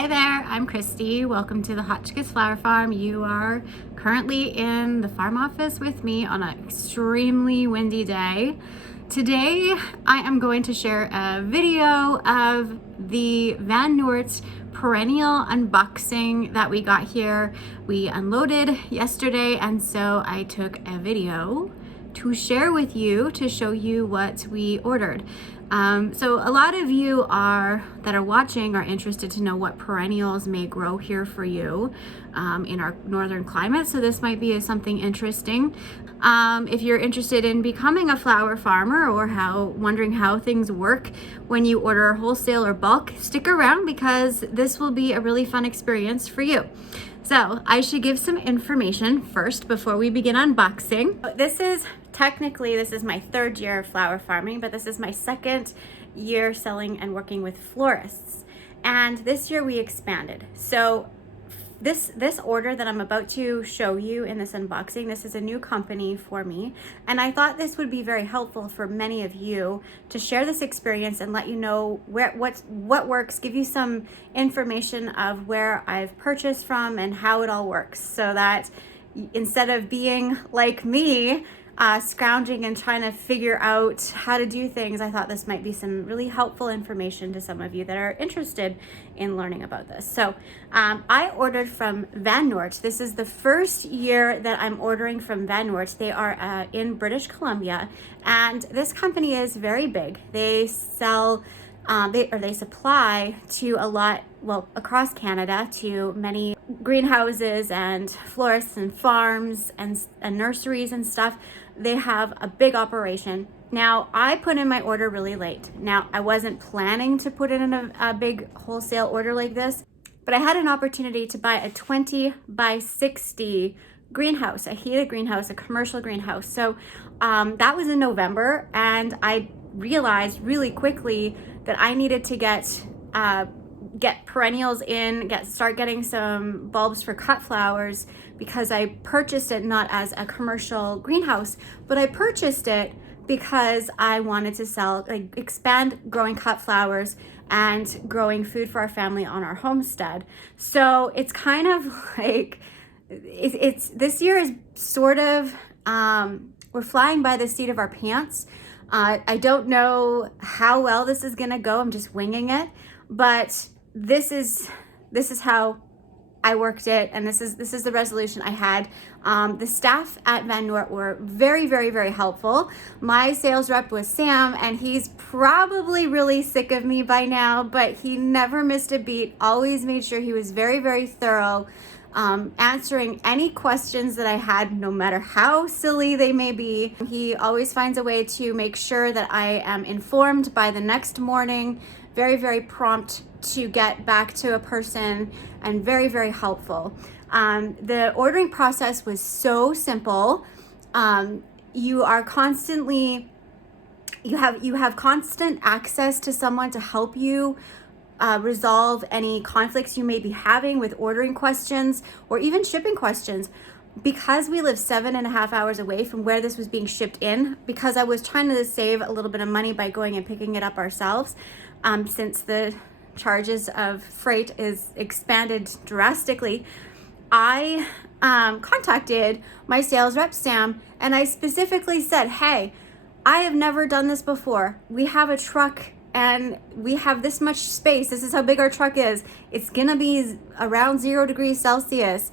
Hi there, I'm Christy. Welcome to the Hotchkiss Flower Farm. You are currently in the farm office with me on an extremely windy day. Today, I am going to share a video of the Van Noort perennial unboxing that we got here. We unloaded yesterday, and so I took a video to share with you to show you what we ordered. So a lot of you that are watching are interested to know what perennials may grow here for you in our northern climate. So this might be something interesting. If you're interested in becoming a flower farmer or wondering how things work when you order wholesale or bulk, stick around because this will be a really fun experience for you. So I should give some information first before we begin unboxing. This is my third year of flower farming, but this is my second year selling and working with florists. And this year we expanded. So this order that I'm about to show you in this unboxing, this is a new company for me. And I thought this would be very helpful for many of you to share this experience and let you know what works, give you some information of where I've purchased from and how it all works, so that instead of being like me, scrounging and trying to figure out how to do things, I thought this might be some really helpful information to some of you that are interested in learning about this. So I ordered from Van Noort. This is the first year that I'm ordering from Van Noort. They are in British Columbia, and this company is very big. They sell they supply to across Canada to many greenhouses and florists and farms and nurseries and stuff. They have a big operation. Now, I put in my order really late. Now, I wasn't planning to put in a big wholesale order like this, but I had an opportunity to buy a 20 by 60 greenhouse, a heated greenhouse, a commercial greenhouse. So that was in November, and I realized really quickly that I needed to get perennials in, start getting some bulbs for cut flowers, because I purchased it not as a commercial greenhouse, but I purchased it because I wanted to expand growing cut flowers and growing food for our family on our homestead. So it's kind of like, this year is sort of, we're flying by the seat of our pants. I don't know how well this is gonna go. I'm just winging it, but this is how I worked it, and this is the resolution I had. The staff at Van Noort were very, very, very helpful. My sales rep was Sam, and he's probably really sick of me by now, but he never missed a beat, always made sure he was very, very thorough, answering any questions that I had, no matter how silly they may be. He always finds a way to make sure that I am informed by the next morning, very, very prompt to get back to a person, and very, very helpful. The ordering process was so simple. You have constant access to someone to help you resolve any conflicts you may be having with ordering questions or even shipping questions. Because we live 7.5 hours away from where this was being shipped in, because I was trying to save a little bit of money by going and picking it up ourselves, since the charges of freight is expanded drastically, I contacted my sales rep, Sam, and I specifically said, hey, I have never done this before. We have a truck and we have this much space. This is how big our truck is. It's gonna be around 0 degrees Celsius.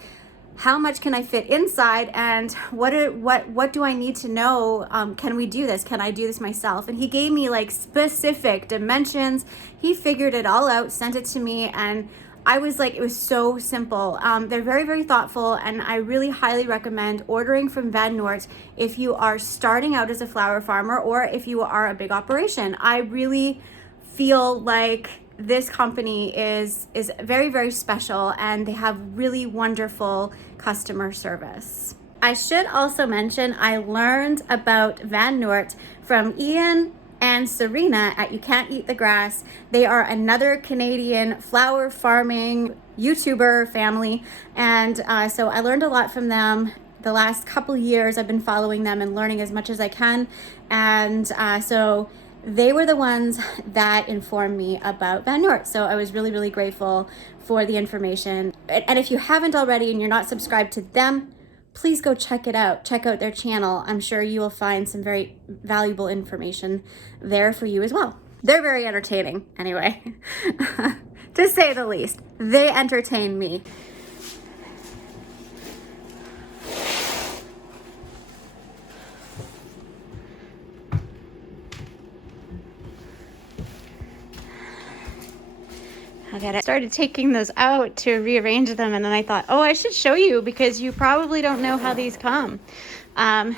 How much can I fit inside, and what do I need to know? Can we do this? Can I do this myself? And he gave me specific dimensions. He figured it all out, sent it to me, and I was it was so simple. They're very, very thoughtful, and I really highly recommend ordering from Van Noort if you are starting out as a flower farmer or if you are a big operation. I really feel like this company is very, very special, and they have really wonderful customer service. I should also mention I learned about Van Noort from Ian and Serena at You Can't Eat the Grass. They are another Canadian flower farming YouTuber family, and so I learned a lot from them. The last couple years I've been following them and learning as much as I can, and so they were the ones that informed me about Van Noort. So I was really, really grateful for the information. And if you haven't already and you're not subscribed to them, please go check it out. Check out their channel. I'm sure you will find some very valuable information there for you as well. They're very entertaining anyway, to say the least. They entertain me. Okay, I started taking those out to rearrange them, and then I thought, oh, I should show you because you probably don't know how these come.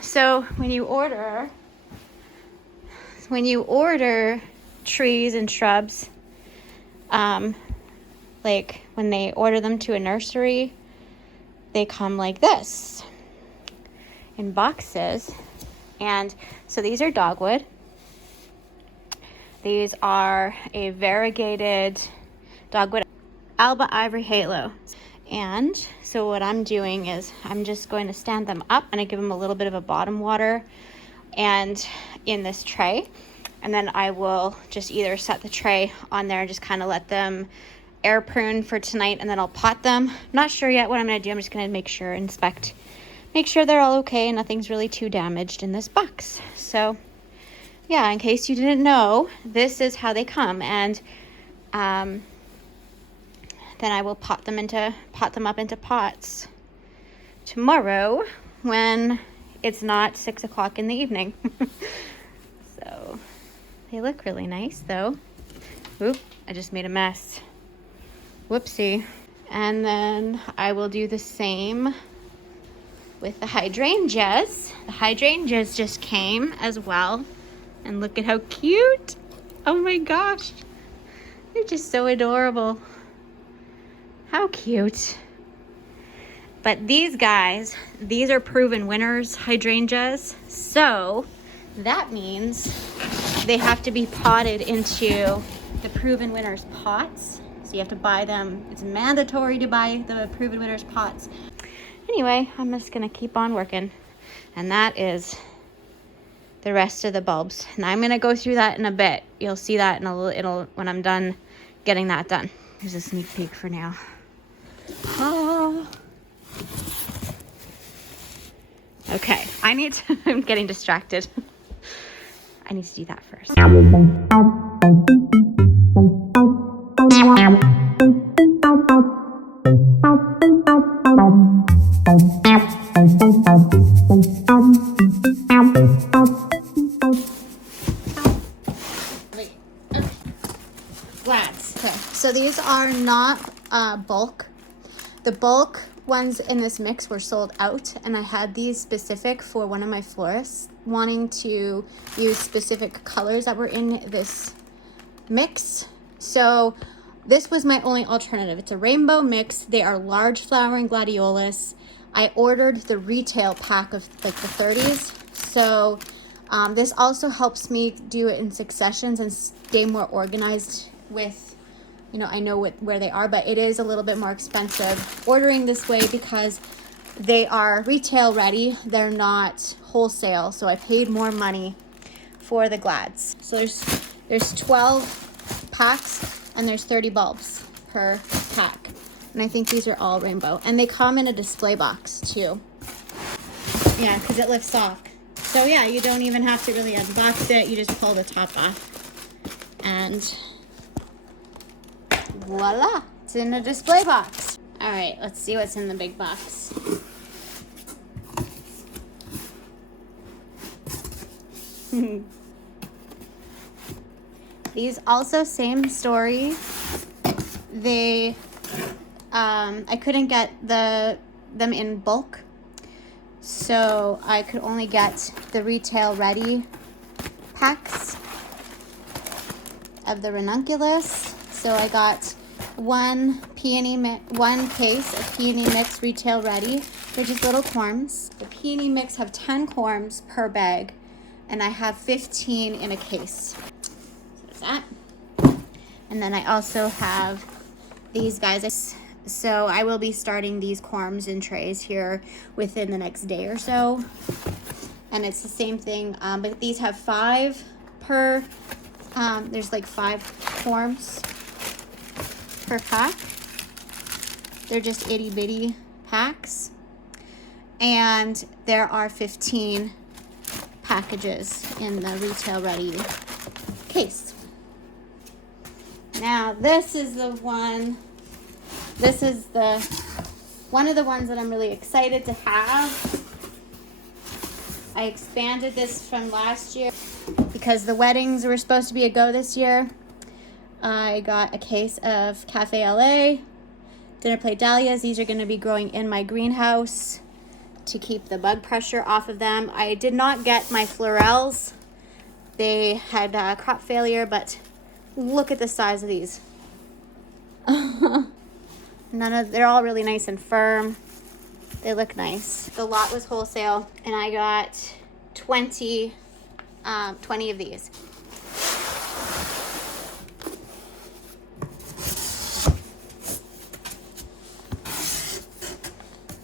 So when you order trees and shrubs, like when they order them to a nursery, they come like this in boxes. And so these are dogwood. These are a variegated dogwood Alba Ivory Halo. And so what I'm doing is I'm just going to stand them up and I give them a little bit of a bottom water and in this tray. And then I will just either set the tray on there and just kind of let them air prune for tonight, and then I'll pot them. I'm not sure yet what I'm going to do. I'm just going to make sure they're all okay and nothing's really too damaged in this box. So yeah, in case you didn't know, this is how they come. And then I will pot them up into pots tomorrow when it's not 6 o'clock in the evening. So they look really nice though. Oop, I just made a mess. Whoopsie. And then I will do the same with the hydrangeas. The hydrangeas just came as well. And look at how cute. Oh my gosh. They're just so adorable. How cute. But these guys, these are proven winners, hydrangeas. So that means they have to be potted into the proven winners pots. So you have to buy them. It's mandatory to buy the proven winners pots. Anyway, I'm just gonna keep on working. And that is the rest of the bulbs. Now I'm gonna go through that in a bit. You'll see that in a little when I'm done getting that done. Here's a sneak peek for now. Oh. Okay, I'm getting distracted. I need to do that first. So these are not bulk. The bulk ones in this mix were sold out, and I had these specific for one of my florists wanting to use specific colors that were in this mix. So this was my only alternative. It's a rainbow mix. They are large flowering gladiolus. I ordered the retail pack of like the 30s. So this also helps me do it in successions and stay more organized with, you know, I know where they are, but it is a little bit more expensive ordering this way because they are retail ready. They're not wholesale. So I paid more money for the glads. So there's 12 packs and there's 30 bulbs per pack. And I think these are all rainbow. And they come in a display box too. Yeah, because it lifts off. So yeah, you don't even have to really unbox it. You just pull the top off. And voila, it's in a display box. All right, let's see what's in the big box. These also same story. They, I couldn't get them in bulk, so I could only get the retail ready packs of the ranunculus. So I got one case of peony mix retail ready. They're just little corms. The peony mix have 10 corms per bag, and I have 15 in a case. So there's that. And then I also have these guys. So I will be starting these corms in trays here within the next day or so. And it's the same thing, but these have 5 per, there's like 5 forms per pack. They're just itty bitty packs. And there are 15 packages in the retail ready case. Now this is the one, this is the one of the ones that I'm really excited to have. I expanded this from last year because the weddings were supposed to be a go this year. I got a case of Cafe LA, dinner plate dahlias. These are going to be growing in my greenhouse to keep the bug pressure off of them. I did not get my florals. They had crop failure, but look at the size of these. They're all really nice and firm. They look nice. The lot was wholesale, and I got 20 of these.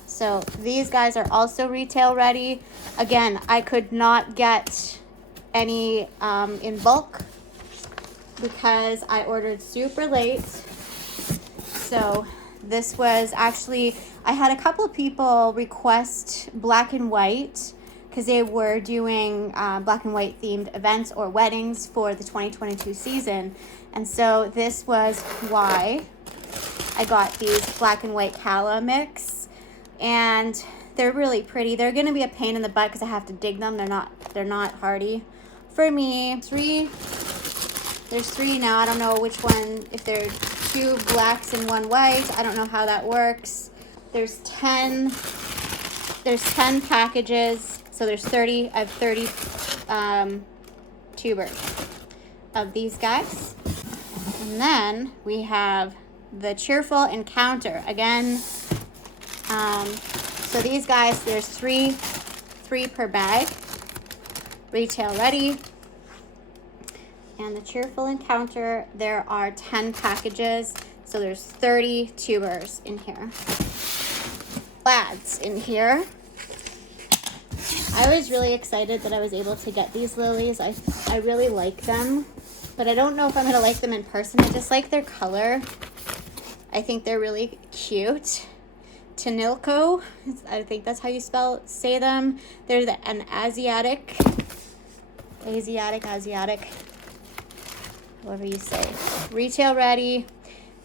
So these guys are also retail ready. Again, I could not get any in bulk because I ordered super late. So this was actually, I had a couple of people request black and white because they were doing black and white themed events or weddings for the 2022 season. And so this was why I got these black and white calla mix. And they're really pretty. They're going to be a pain in the butt because I have to dig them. They're not hardy for me. There's 3 now. I don't know which one, if they're 2 blacks and 1 white. I don't know how that works. There's 10 packages. So there's 30. I have 30 tubers of these guys. And then we have the Cheerful Encounter. Again, so these guys, there's 3 per bag, retail ready. And the Cheerful Encounter, there are 10 packages, so there's 30 tubers in here. Lads in here. I was really excited that I was able to get these lilies. I really like them, but I don't know if I'm going to like them in person. I just like their color. I think they're really cute. Tanilco, I think that's how you say them. They're an Asiatic, however you say. Retail ready,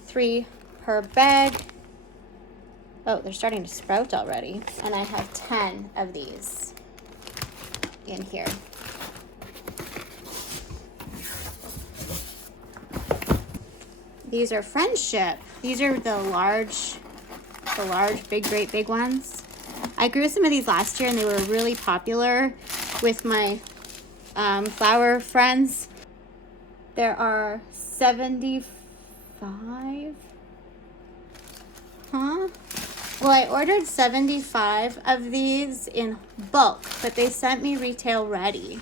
3 per bag. Oh, they're starting to sprout already. And I have 10 of these in here. These are Friendship. These are the large, great big ones. I grew some of these last year and they were really popular with my flower friends. There are 75. Well, I ordered 75 of these in bulk, but they sent me retail ready.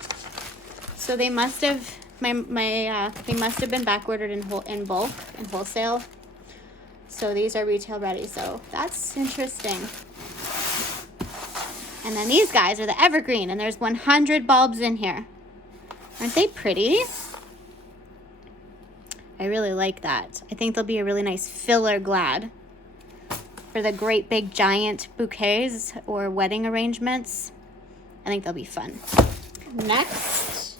So they must have they must have been back ordered in bulk and wholesale. So these are retail ready. So that's interesting. And then these guys are the evergreen, and there's 100 bulbs in here. Aren't they pretty? I really like that. I think they'll be a really nice filler glad for the great big giant bouquets or wedding arrangements. I think they'll be fun. Next,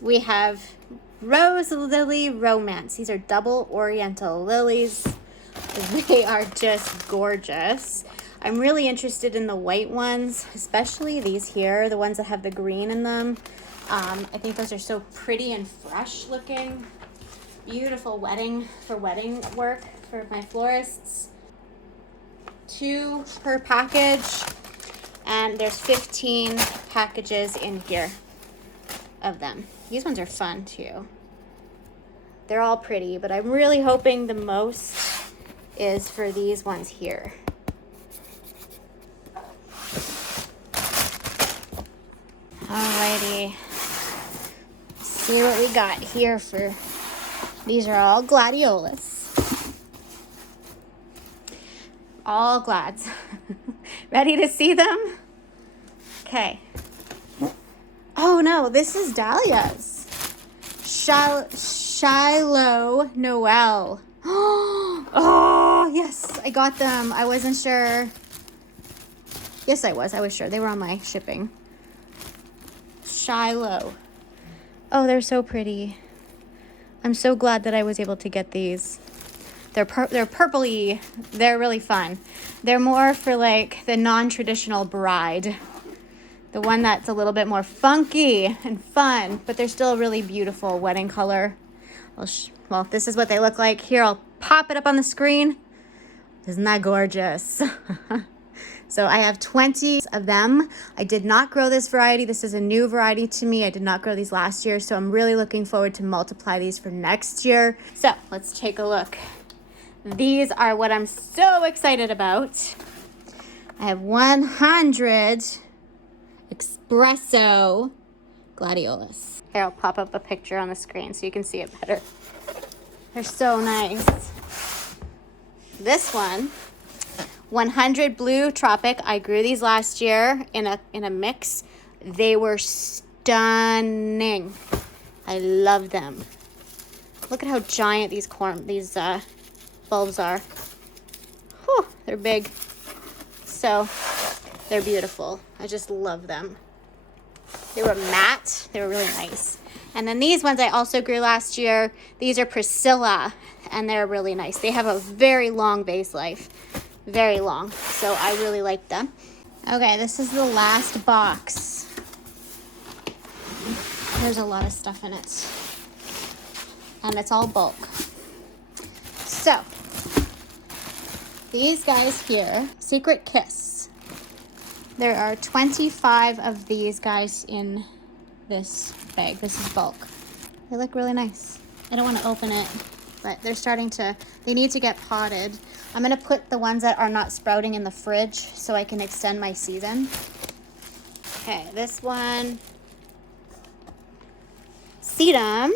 we have Rose Lily Romance. These are double oriental lilies. They are just gorgeous. I'm really interested in the white ones, especially these here, the ones that have the green in them. I think those are so pretty and fresh looking. Beautiful wedding work for my florists. 2 per package, and there's 15 packages in here of them. These ones are fun too. They're all pretty, but I'm really hoping the most is for these ones here. Alrighty, see what we got here for, these are all gladiolus. All glads. Ready to see them? Okay. Oh no, this is dahlias. Shiloh Noel. Oh, yes, I got them. I wasn't sure. Yes, I was sure. They were on my shipping. Shiloh. Oh, they're so pretty. I'm so glad that I was able to get these. They're purpley. They're really fun. They're more for like the non-traditional bride. The one that's a little bit more funky and fun, but they're still a really beautiful wedding color. Well, this is what they look like. Here, I'll pop it up on the screen. Isn't that gorgeous? So I have 20 of them. I did not grow this variety. This is a new variety to me. I did not grow these last year, so I'm really looking forward to multiply these for next year. So let's take a look. These are what I'm so excited about. I have 100 espresso gladiolus. Here, I'll pop up a picture on the screen so you can see it better. They're so nice. This one, 100 blue tropic. I grew these last year in a mix. They were stunning. I love them. Look at how giant these bulbs are. Whew, they're big. So they're beautiful. I just love them. They were matte. They were really nice. And then these ones I also grew last year. These are Priscilla, and they're really nice. They have a very long base life. Very long. So I really like them. Okay, this is the last box. There's a lot of stuff in it. And it's all bulk. So, these guys here, Secret Kiss. There are 25 of these guys in this bag. This is bulk. They look really nice. I don't want to open it, but they need to get potted. I'm going to put the ones that are not sprouting in the fridge so I can extend my season. Okay, this one, sedum,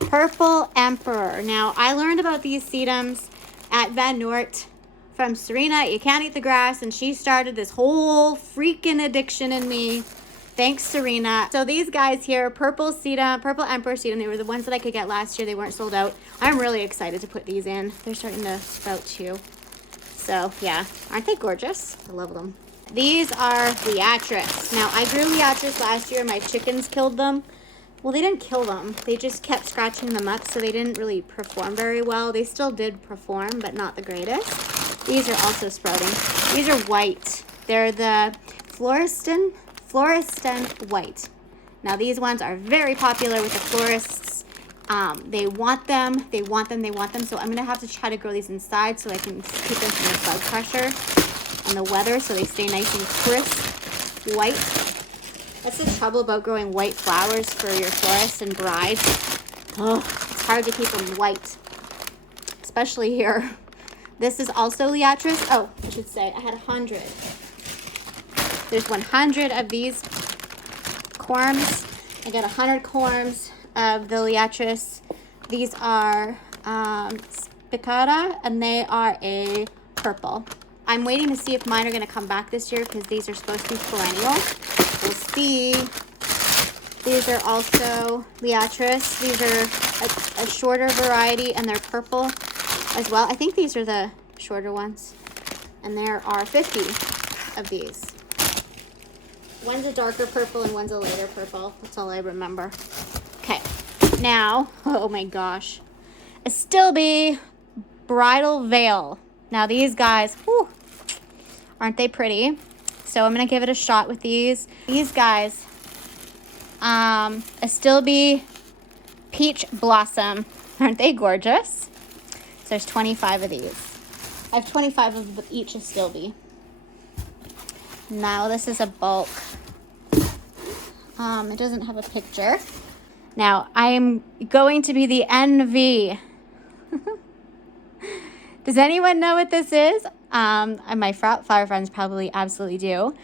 Purple Emperor. Now, I learned about these sedums at Van Noort from Serena. You can't eat the grass, and she started this whole freaking addiction in me. Thanks, Serena. So these guys here, Purple Emperor sedum, they were the ones that I could get last year. They weren't sold out. I'm really excited to put these in. They're starting to sprout too. So yeah, aren't they gorgeous? I love them. These are Liatris. Now, I grew Liatris last year. My chickens killed them. Well, they didn't kill them. They just kept scratching them up, so they didn't really perform very well. They still did perform, but not the greatest. These are also sprouting. These are white. They're the Floriston white. Now, these ones are very popular with the florists. They want them. So I'm going to have to try to grow these inside so I can keep them from the bug pressure and the weather so they stay nice and crisp white. That's the trouble about growing white flowers for your florists and brides. Oh, it's hard to keep them white, especially here. This is also Liatris. Oh, I should say I had 100. There's 100 of these corms. I got 100 corms of the Liatris. These are spicata, and they are a purple. I'm waiting to see if mine are going to come back this year because these are supposed to be perennial. We'll see. These are also Liatris. These are a shorter variety, and they're purple as well. I think these are the shorter ones. And there are 50 of these. One's a darker purple and one's a lighter purple. That's all I remember. Okay. Now, oh my gosh. A Stilby Bridal Veil. Now these guys, whew, aren't they pretty? So I'm going to give it a shot with these. These guys, a Stilby Peach Blossom. Aren't they gorgeous? So there's 25 of these. I have 25 of each of Stilby. Now this is a bulk. It doesn't have a picture. Now I am going to be the NV. Does anyone know what this is? And my flower friends probably absolutely do.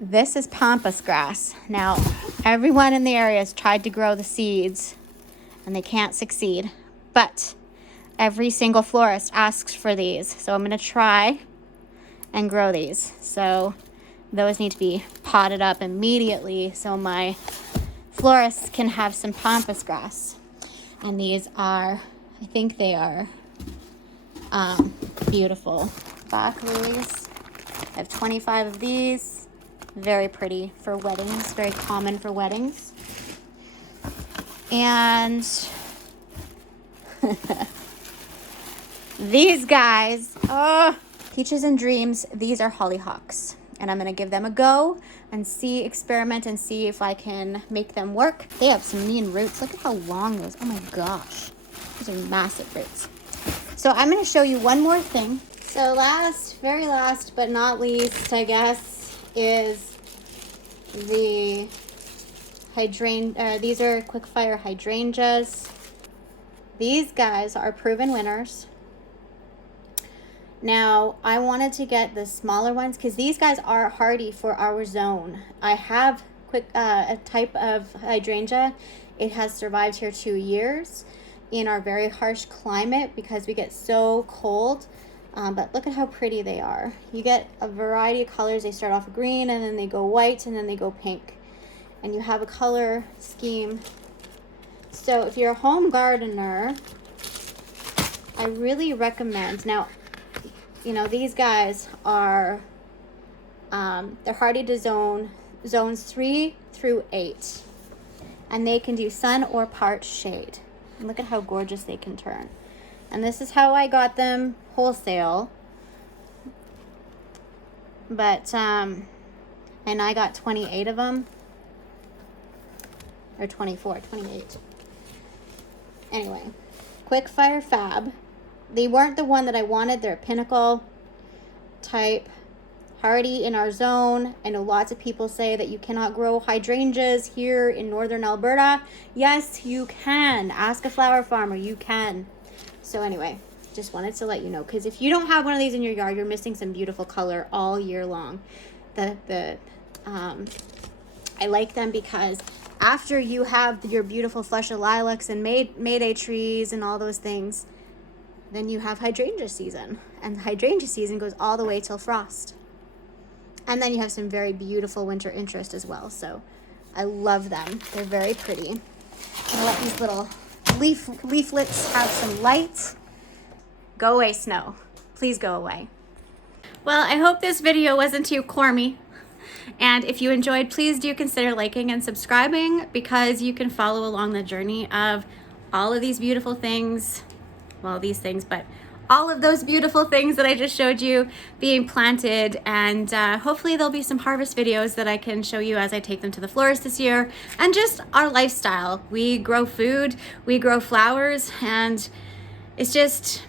This is pampas grass. Now, everyone in the area has tried to grow the seeds, and they can't succeed. But every single florist asks for these. So I'm going to try and grow these. So those need to be potted up immediately so my florists can have some pampas grass. And these are, I think they are beautiful black lilies. I have 25 of these. Very pretty for weddings, very common for weddings. And these guys, oh, Peaches and Dreams, these are hollyhocks. And I'm gonna give them a go and experiment and see if I can make them work. They have some mean roots. Look at how long those, oh my gosh. Those are massive roots. So I'm gonna show you one more thing. So very last but not least, I guess, is the hydrangea. These are quickfire hydrangeas. These guys are proven winners. Now, I wanted to get the smaller ones because these guys are hardy for our zone. I have a type of hydrangea. It has survived here 2 years in our very harsh climate because we get so cold. But look at how pretty they are. You get a variety of colors. They start off green and then they go white and then they go pink. And you have a color scheme. So if you're a home gardener, I really recommend. Now, you know, these guys are, they're hardy to zones 3 through 8. And they can do sun or part shade. And look at how gorgeous they can turn. And this is how I got them wholesale. But, and I got 28 of them. Or 24, 28. Anyway, Quickfire Fab. They weren't the one that I wanted. They're a pinnacle type, hardy in our zone. I know lots of people say that you cannot grow hydrangeas here in northern Alberta. Yes, you can. Ask a flower farmer, you can. So anyway, just wanted to let you know, because if you don't have one of these in your yard, you're missing some beautiful color all year long. I like them because after you have your beautiful flush of lilacs and Mayday trees and all those things, then you have hydrangea season. And hydrangea season goes all the way till frost. And then you have some very beautiful winter interest as well. So I love them. They're very pretty. I'm gonna let these little leaflets have some light. Go away, snow. Please go away. Well, I hope this video wasn't too corny. And if you enjoyed, please do consider liking and subscribing, because you can follow along the journey of all of these beautiful things. Well, these things, but all of those beautiful things that I just showed you being planted. And hopefully there'll be some harvest videos that I can show you as I take them to the florist this year. And just our lifestyle. We grow food, we grow flowers, and it's just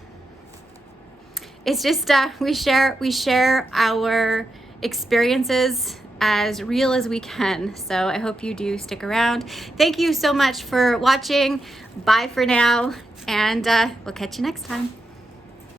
we share our experiences as real as we can. So I hope you do stick around. Thank you so much for watching. Bye for now, and we'll catch you next time.